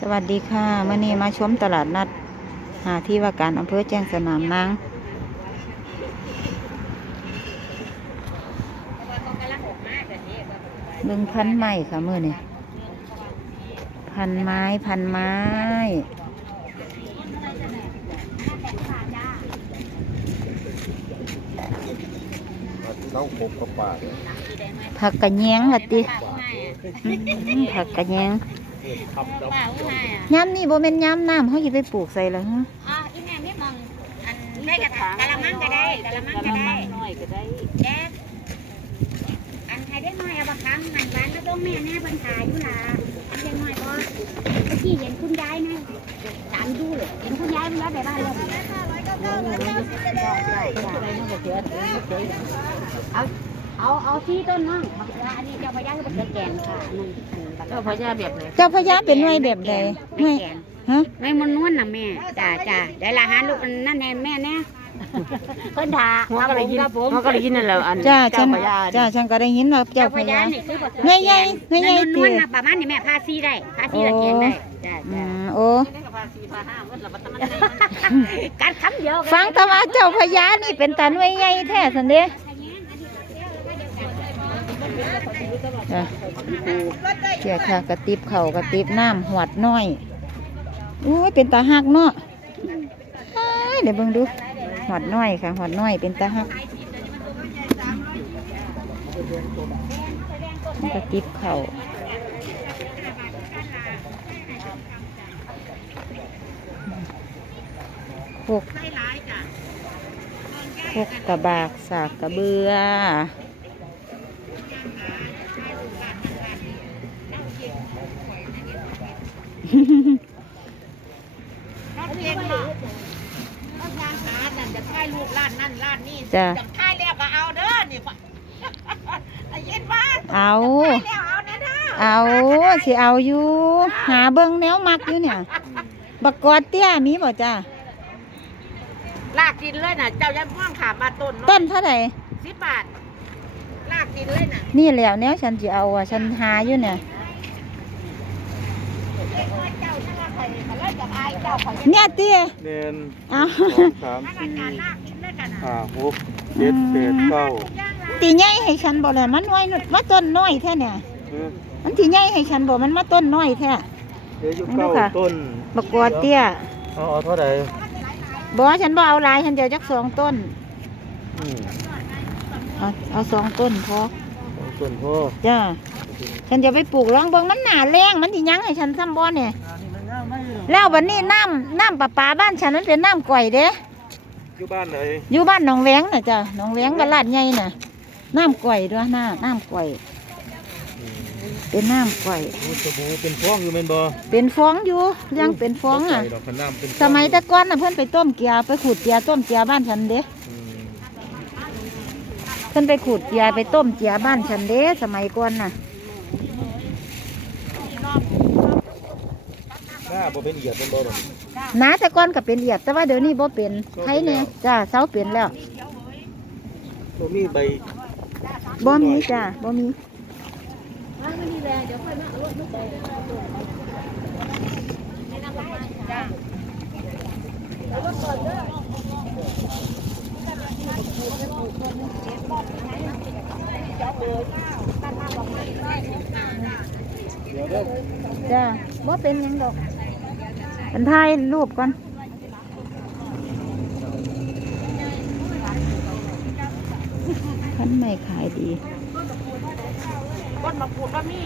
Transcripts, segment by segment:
สวัสดีค่ะมื่อนี้มาชมตลาดนัด หาที่ว่าการอำเภอแจ้งสนามนางเบิ่งพันไม้ค่ะมื่อนี้พันไม้พันไม้เต้าครบกับป่าเลยผักกระแยงละติอื้อผักกระแยง ขับเต้าย้ำนี่บ่แม่นย้ำน้ำเขาจะไปปลูกใส่เหรอฮะอ๋ออีแม่ไม่มองอันได้กระถางกะละมังก็ได้กะละมังก็ได้น้อยก็ได้แจ๊ดอันใครได้น้อยเอาบะครั้งมันบ้านแล้วต้องแม่แน่บรรทายอยู่ล่ะอันเด็กน้อยก็เมื่อกี้เห็นคุณยายนะตามดูเลยเห็นคุณยายเมื่อไปบ้านเราเอา เอาเอาที่ต้นน้องบักเขืออันนี้เจ้าพญาคือบักเขือแกงค่ะนั่นอันบักเจ้าพญาแบบไหนเจ้าพญาเป็นหน่วยแบบใดหน่ไม่วยแกงฮะไม่มันนวลนะแม่จ้าจ้าเดี๋ยวลาหาลูกมันนั่นแน่แม่แน่เพิ่นด่าหัวก็เลยยินครับผมหัวก็เลยยินนั่นแหละอันจ้าฉันพญาจ้าฉันก็ได้ยินว่าเจ้าเจ้าพพญาญานี่คือเงยใหญ่เงยใหญ่นติวลๆนะประมาณนี้แม่พาซีได้พาซีละเกียนได้จ้าอืจ้ามโอ้การคำเดียวฟังแต่ว่าเจ้าพญานี่เป็นตาหน่วยใหญ่แท้สันเด้ จ้ะเกี่ยค่ะกระติบเข่ากระติบน้ำหวดน้อยอุ้ยเป็นตาหักเนาะเดี๋ยวเบิ่งดูหวดน้อยค่ะหวดน้อยเป็นตาหักกระติบเข่าพวกพวกกระบากสากกระเบือ น้องเพียงเนาะน้องยางหานั่นจะถ่ายรูปร้านนั่นร้านนี่จ้ะ จะถ่ายแล้วก็เอาเด้อนี่ป่ะไอ้เย็นว่าเอาถ่ายแล้วเอาแน่เด้อเอาสิเอาอยู่ หาเบิ่งแนวมักอยู่เนี่ย บักกอดเตี้ยมีบ่จ้าลากดินเลยน่ะ เจ้ายังม่วงขามาต้นต้นเท่าไหร่สิบบาท ลากดินเลยน่ะ นี่แหล้วแนวฉันสิเอาอะฉันหาอยู่เนี่ย เจ้าเจ้าจะมาคอยมา เลยจะอายเจ้าคอยเนี่ยเตี้ยเน้นเอาสองสามนั่นสี่อาจารย์ลากดินด้วยกันน่ะห้าหกเจ็ดแปดเก้าย่างละตีใหญ่ให้ฉันบ่เลยมันน้อยนุดมาต้นน้อยแท้เนี่ยเออมันตีใหญ่ให้ฉันบ่มันมาต้นน้อยแท้เดี๋ยวอยู่นี่เก้าค่ะต้นบักกอดเตี้ยเอาเอาเท่าไหร่บ่ฉันบ่เอาหลายฉันเดียวจักสองต้นอืมเอาเอาสองต้นพอสองต้นพ่อจ้าฉันจะไปปลูกลองเบิ่งมันหนาแรงมันสิยังให้ฉันซ้ำบ่เนี่ย แล้ววันนี้น้ำน้ำประปาบ้านฉันมันเป็นน้ำก่อยเด้อยู่บ้านไหนอยู่บ้านหนองแวงน่ะจ้ะหนองแวงบ้านลาดใหญ่น่ะน้ำก่อยด้วยน้าน้ำก่อยอืมเป็นน้ำก่อยโอ้สบู่เป็นฟองอยู่แม่นบ่เป็นฟองอยู่ยังเป็นฟองอะบ่ใส่ดอกขน้ำเป็นฟองสมัยแต่ก่อนน่ะเพื่อนไปต้มเกียร์ไปขูดเกียร์ต้มเกียร์บ้านฉันเด้อืมเพื่อนไปขูดเกียร์ไปต้มเกียร์บ้านฉันเด้สมัยก่อนน่ะ หน้า บ่เป็นเอียดเป็นบ่ดอกหนาแต่ก่อนก็เป็นเอียดแต่ว่าเดี๋ยวนี้บ่เป็นไทยเนี่ยจ้าเสาเป็นแล้วตัวมีใบบ่มีจ้าบ่มีเดี๋ยวเด้อจ้าบ่เป็นหยังดอก อันถ่ายรูปก่อนพันไม่ขายดีก้นมาปูดว่ามี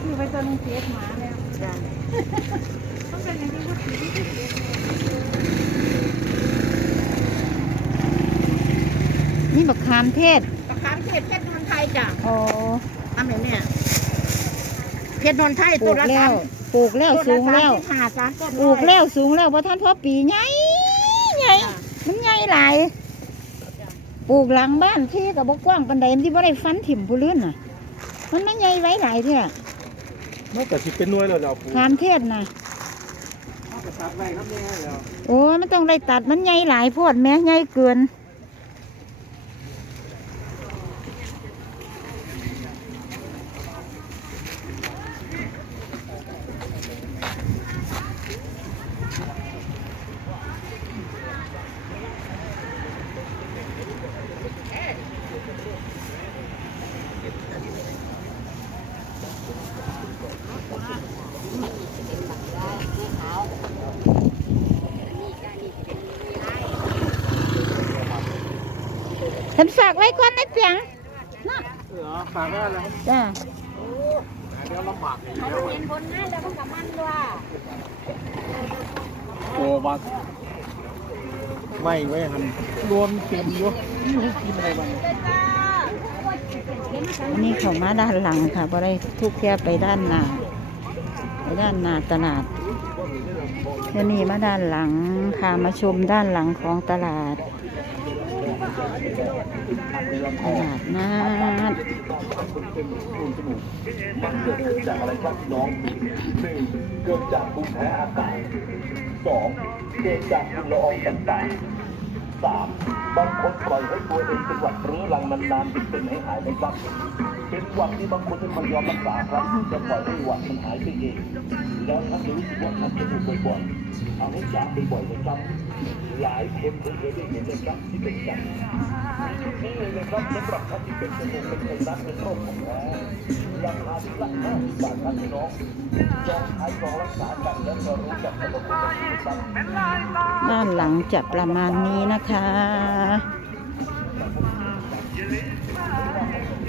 คือไปตัวนึงเสียหมาแล้วจ้ะนี่บักขามเทศตะขามเทศเพชรนนทไทยจ้ะโอ้ทำไมเนี่ยเพชรนนทไทยปลูตัวกละแล้สาวม ปลูกแล้วตัวสูละงสามแล้วสิบห้าสามต้นปลูกแล้วสูงแล้วพอท่านพอปีใหญ่ใหญ่มันใหญ่หลายปลูกหลังบ้านที่กับบกว้างปันใดมันที่บ่ได้ฟันถิ่มผู้ลื่นน่ะ มันไม่ใหญ่ไว้หลายเท่ามันก็สิเป็นหน่วยแล้วล่ะปู่ขามเทศน่ะเอาก็ตัดไว้ครับแม่แล้ว โอ้ยมันต้องได้ตัดมันใหญ่หลายโพดแม่ใหญ่เกิน ฉันฝากไว้ก่อนนะเปียงเนาะเออฝากไว้แล้วจ้าเดี๋ยวลำบากเลยเขาเห็นผลงานแล้วมันกับมันด้วยโอ้บักไม่ไว้หันรวมเต็มอยู่นี่ให้กินอะไรบ้างอันนี้เขามาด้านหลังค่ะบ่ได้ทุกแค่ไปด้านหน้าไปด้านหน้าตลาดเดี๋ยวนี้มาด้านหลังค่ะมาชมด้านหลังของตลาด ขนาดนัดจากอะไรครับน้องหนึ่งเกิดจากภูมิแพ้อากาศสองเกิดจากฝุ่นละอองต่างๆสามบางคนปล่อยให้ตัวเองเป็นหวัดเรื้อรังนานๆติดเป็นหายหายไปครับ เป็นหวัดที่บางคนไม่ยอมรักษาครับจะปล่อยให้หวัดมันหายไปเองแล้วท่านจะรู้สึกว่าท่านจะถูกบ่อยๆเอาให้จากบ่อยๆนะครับหลายคนคงเคยได้เห็นนะครับที่เป็นกันนี่เลยนะครับสำหรับท่านที่เป็นจมูกเป็นไข้นักเป็นโรคของแพ้ราคาที่ละห้าสิบบาทครับพี่น้องจองใช้กองรักษากันแล้วก็รู้จักสรรพคุณนะครับด้านหลังจะประมาณนี้นะคะ เ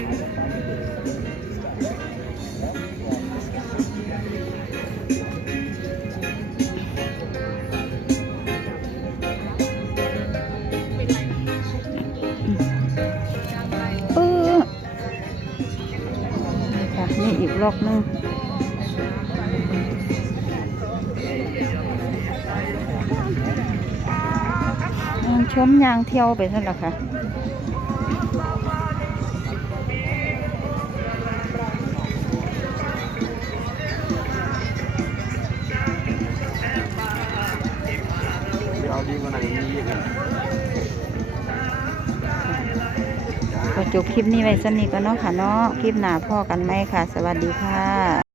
ออนี่ค่ะนี่อีกล็อกหนึงยางชมยางเที่ยวไปนั่นแหละค่ะ กว่าไหนมีอีกอะก็จบคลิปนี้ไว้สนิทกันเนาะค่ะเนาะ คลิปหน้าพ่อกันไหมค่ะ สวัสดีค่ะ